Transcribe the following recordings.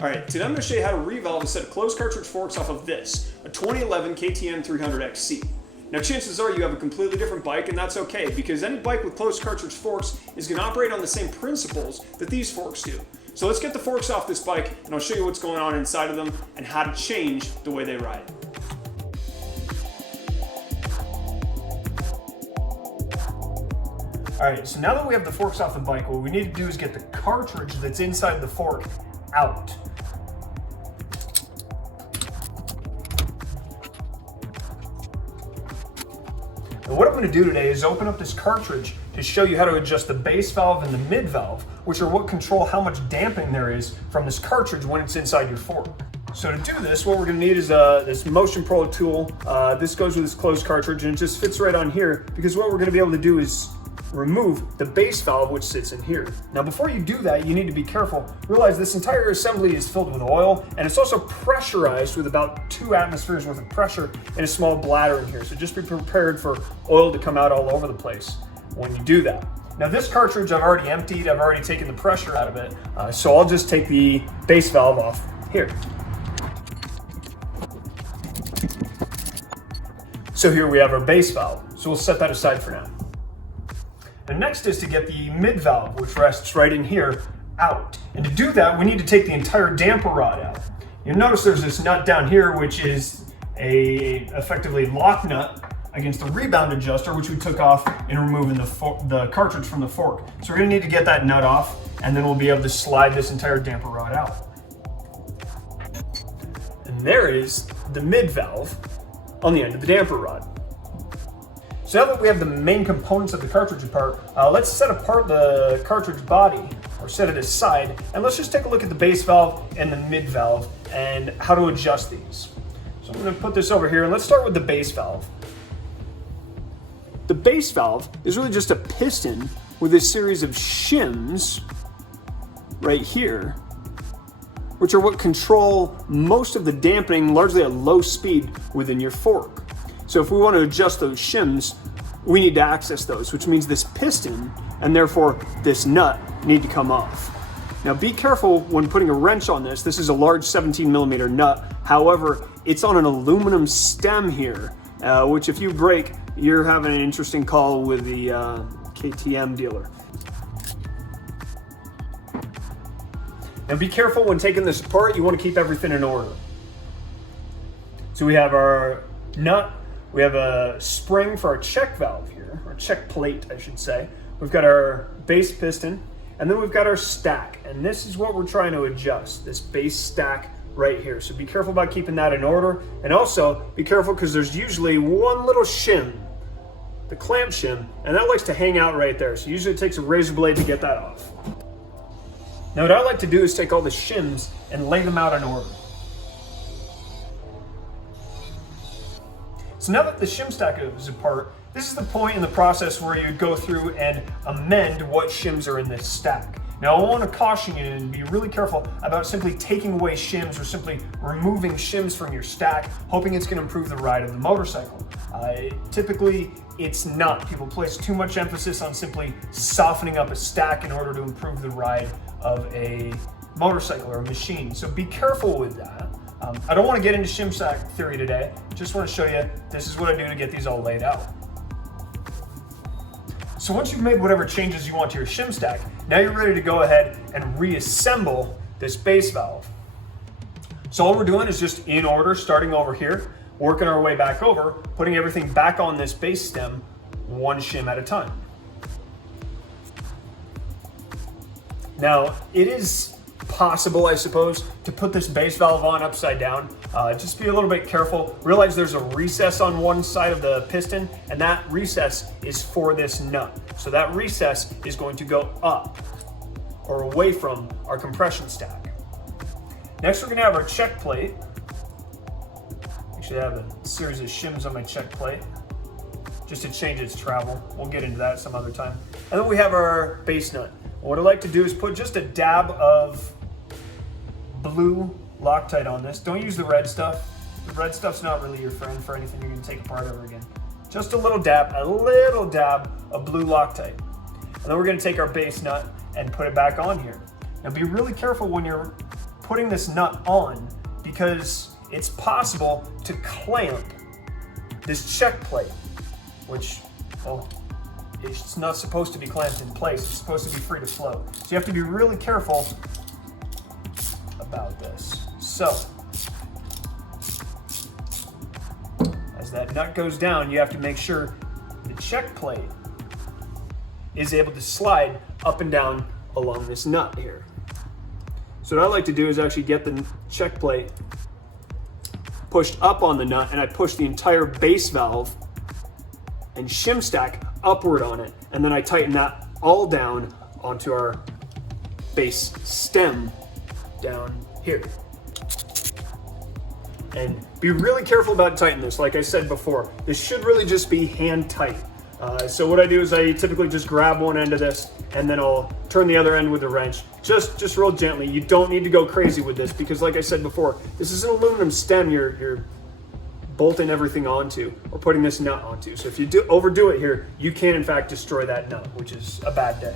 All right, today I'm going to show you how to revalve a set of closed cartridge forks off of this, a 2011 KTM 300XC. Now chances are you have a completely different bike, and that's okay, because any bike with closed cartridge forks is going to operate on the same principles that these forks do. So let's get the forks off this bike, and I'll show you what's going on inside of them and how to change the way they ride. Alright, so now that we have the forks off the bike, what we need to do is get the cartridge that's inside the fork out. And what I'm going to do today is open up this cartridge to show you how to adjust the base valve and the mid valve, which are what control how much damping there is from this cartridge when it's inside your fork. So to do this, what we're going to need is this Motion Pro tool. This goes with this closed cartridge and it just fits right on here, because what we're going to be able to do is remove the base valve, which sits in here. Now before you do that, you need to be careful. Realize this entire assembly is filled with oil, and it's also pressurized with about 2 atmospheres worth of pressure in a small bladder in here. So just be prepared for oil to come out all over the place when you do that. Now this cartridge I've already emptied, I've already taken the pressure out of it, so I'll just take the base valve off here. So here we have our base valve, so we'll set that aside for now. The next is to get the mid valve, which rests right in here, out. And to do that, we need to take the entire damper rod out. You'll notice there's this nut down here, which is a effectively lock nut against the rebound adjuster, which we took off in removing the cartridge from the fork. So we're gonna need to get that nut off, and then we'll be able to slide this entire damper rod out. And there is the mid valve on the end of the damper rod. So now that we have the main components of the cartridge apart, let's set apart the cartridge body, or set it aside, and let's just take a look at the base valve and the mid valve and how to adjust these. So I'm going to put this over here, and let's start with the base valve. The base valve is really just a piston with a series of shims right here, which are what control most of the dampening, largely at low speed, within your fork. So if we want to adjust those shims, we need to access those, which means this piston and therefore this nut need to come off. Now be careful when putting a wrench on this. This is a large 17mm nut. However, it's on an aluminum stem here, which if you break, you're having an interesting call with the KTM dealer. Now be careful when taking this apart. You want to keep everything in order. So we have our nut. We have a spring for our check valve here, or check plate, I should say. We've got our base piston, and then we've got our stack. And this is what we're trying to adjust, this base stack right here. So be careful about keeping that in order. And also be careful because there's usually one little shim, the clamp shim, and that likes to hang out right there. So usually it takes a razor blade to get that off. Now what I like to do is take all the shims and lay them out in order. So now that the shim stack is apart, this is the point in the process where you go through and amend what shims are in this stack. Now I want to caution you and be really careful about simply taking away shims or simply removing shims from your stack, hoping it's going to improve the ride of the motorcycle. Typically, it's not. People place too much emphasis on simply softening up a stack in order to improve the ride of a motorcycle or a machine. So be careful with that. I don't want to get into shim stack theory today. Just want to show you this is what I do to get these all laid out. So once you've made whatever changes you want to your shim stack, now you're ready to go ahead and reassemble this base valve. So all we're doing is just in order, starting over here, working our way back over, putting everything back on this base stem, one shim at a time. Now, it is possible, I suppose, to put this base valve on upside down. Just be a little bit careful. Realize there's a recess on one side of the piston, and that recess is for this nut. So that recess is going to go up or away from our compression stack. Next, we're going to have our check plate. Actually, I have a series of shims on my check plate just to change its travel. We'll get into that some other time. And then we have our base nut. What I like to do is put just a dab of blue Loctite on this. Don't use the red stuff. The red stuff's not really your friend for anything you're going to take apart ever again. Just a little dab of blue Loctite. And then we're going to take our base nut and put it back on here. Now be really careful when you're putting this nut on because it's possible to clamp this check plate, which, well, it's not supposed to be clamped in place. It's supposed to be free to flow. So you have to be really careful about this. So, as that nut goes down, you have to make sure the check plate is able to slide up and down along this nut here. So what I like to do is actually get the check plate pushed up on the nut, and I push the entire base valve and shim stack upward on it, and then I tighten that all down onto our base stem down here. And be really careful about tightening this. Like I said before, this should really just be hand tight. So what I do is I typically just grab one end of this and then I'll turn the other end with a wrench. Just real gently. You don't need to go crazy with this because like I said before, this is an aluminum stem you're bolting everything onto or putting this nut onto. So if you overdo it here, you can in fact destroy that nut, which is a bad day.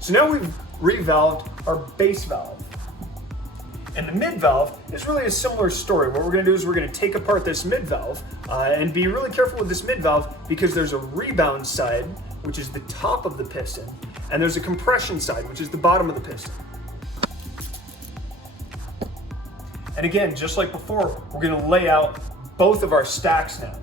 So now we've revalved our base valve. And the mid valve is really a similar story. What we're gonna do is we're gonna take apart this mid valve and be really careful with this mid valve because there's a rebound side, which is the top of the piston, and there's a compression side, which is the bottom of the piston. And again, just like before, we're gonna lay out both of our stacks now.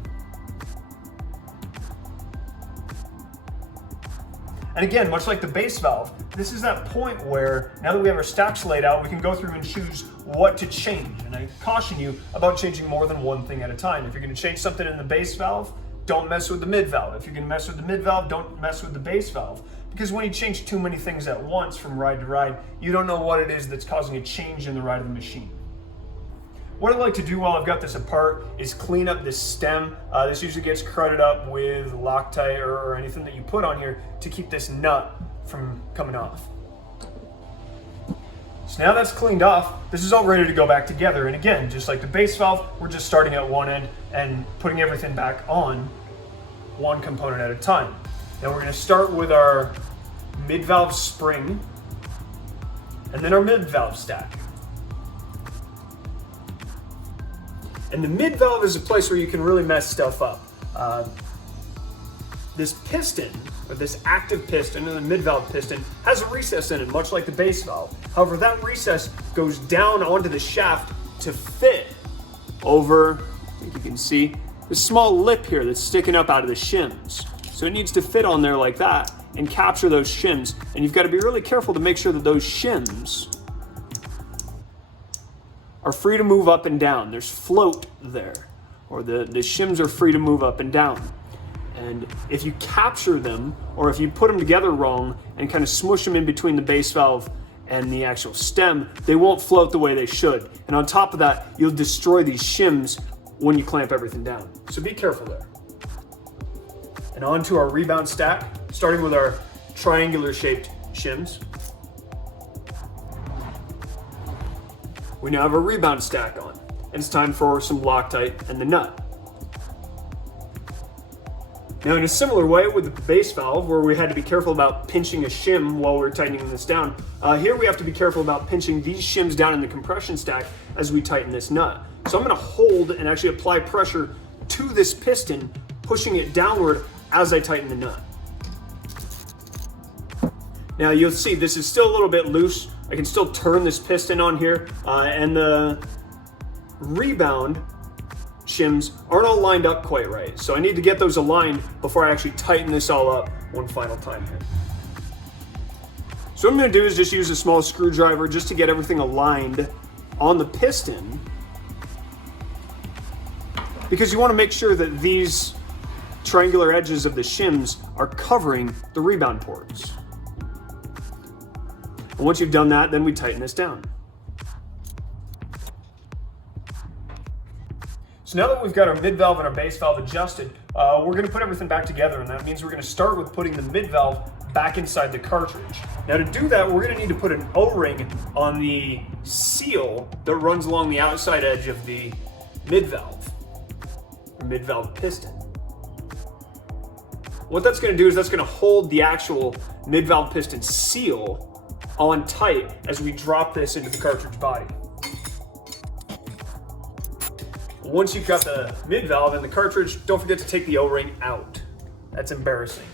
And again, much like the base valve, this is that point where now that we have our stacks laid out, we can go through and choose what to change. And I caution you about changing more than one thing at a time. If you're going to change something in the base valve, don't mess with the mid valve. If you're going to mess with the mid valve, don't mess with the base valve. Because when you change too many things at once from ride to ride, you don't know what it is that's causing a change in the ride of the machine. What I like to do while I've got this apart is clean up this stem. This usually gets crudded up with Loctite or anything that you put on here to keep this nut from coming off. So now that's cleaned off, this is all ready to go back together. And again, just like the base valve, we're just starting at one end and putting everything back on one component at a time. Now we're going to start with our mid valve spring and then our mid valve stack. And the mid valve is a place where you can really mess stuff up. This piston, or this active piston, or the mid valve piston, has a recess in it, much like the base valve. However, that recess goes down onto the shaft to fit over, I think you can see, this small lip here that's sticking up out of the shims. So it needs to fit on there like that and capture those shims. And you've got to be really careful to make sure that those shims are free to move up and down. There's float there, or the shims are free to move up and down. And if you capture them, or if you put them together wrong and kind of smush them in between the base valve and the actual stem, they won't float the way they should. And on top of that, you'll destroy these shims when you clamp everything down. So be careful there. And on to our rebound stack, starting with our triangular shaped shims. We now have a rebound stack on, and it's time for some Loctite and the nut. Now in a similar way with the base valve, where we had to be careful about pinching a shim while we were tightening this down, here we have to be careful about pinching these shims down in the compression stack as we tighten this nut. So I'm going to hold and actually apply pressure to this piston, pushing it downward as I tighten the nut. Now you'll see this is still a little bit loose. I can still turn this piston on here, and the rebound shims aren't all lined up quite right. So I need to get those aligned before I actually tighten this all up one final time here. So what I'm going to do is just use a small screwdriver just to get everything aligned on the piston, because you want to make sure that these triangular edges of the shims are covering the rebound ports. And once you've done that, then we tighten this down. So now that we've got our mid valve and our base valve adjusted, we're going to put everything back together, and that means we're going to start with putting the mid valve back inside the cartridge. Now to do that, we're going to need to put an O-ring on the seal that runs along the outside edge of the mid valve, or mid valve piston. What that's going to do is that's going to hold the actual mid valve piston seal on tight as we drop this into the cartridge body. Once you've got the mid valve and the cartridge, don't forget to take the O-ring out. That's embarrassing.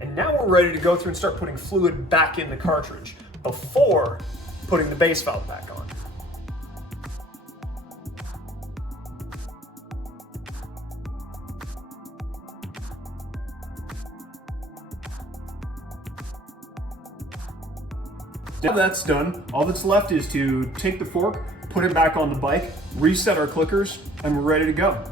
And now we're ready to go through and start putting fluid back in the cartridge before putting the base valve back on. Now that's done, all that's left is to take the fork, put it back on the bike, reset our clickers, and we're ready to go.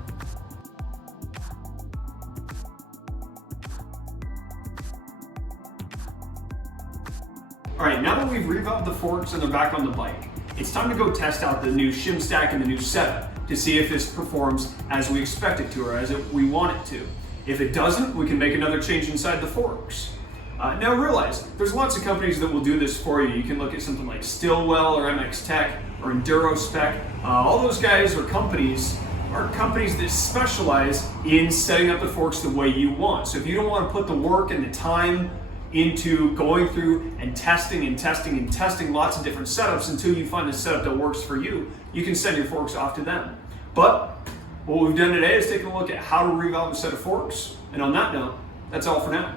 All right, now that we've revalved the forks and they're back on the bike, it's time to go test out the new shim stack and the new setup to see if this performs as we expect it to or as we want it to. If it doesn't, we can make another change inside the forks. Now realize, there's lots of companies that will do this for you. You can look at something like Stillwell or MX Tech or Enduro Spec. All those guys are companies that specialize in setting up the forks the way you want. So if you don't want to put the work and the time into going through and testing lots of different setups until you find a setup that works for you, you can send your forks off to them. But what we've done today is taken a look at how to revalve a set of forks. And on that note, that's all for now.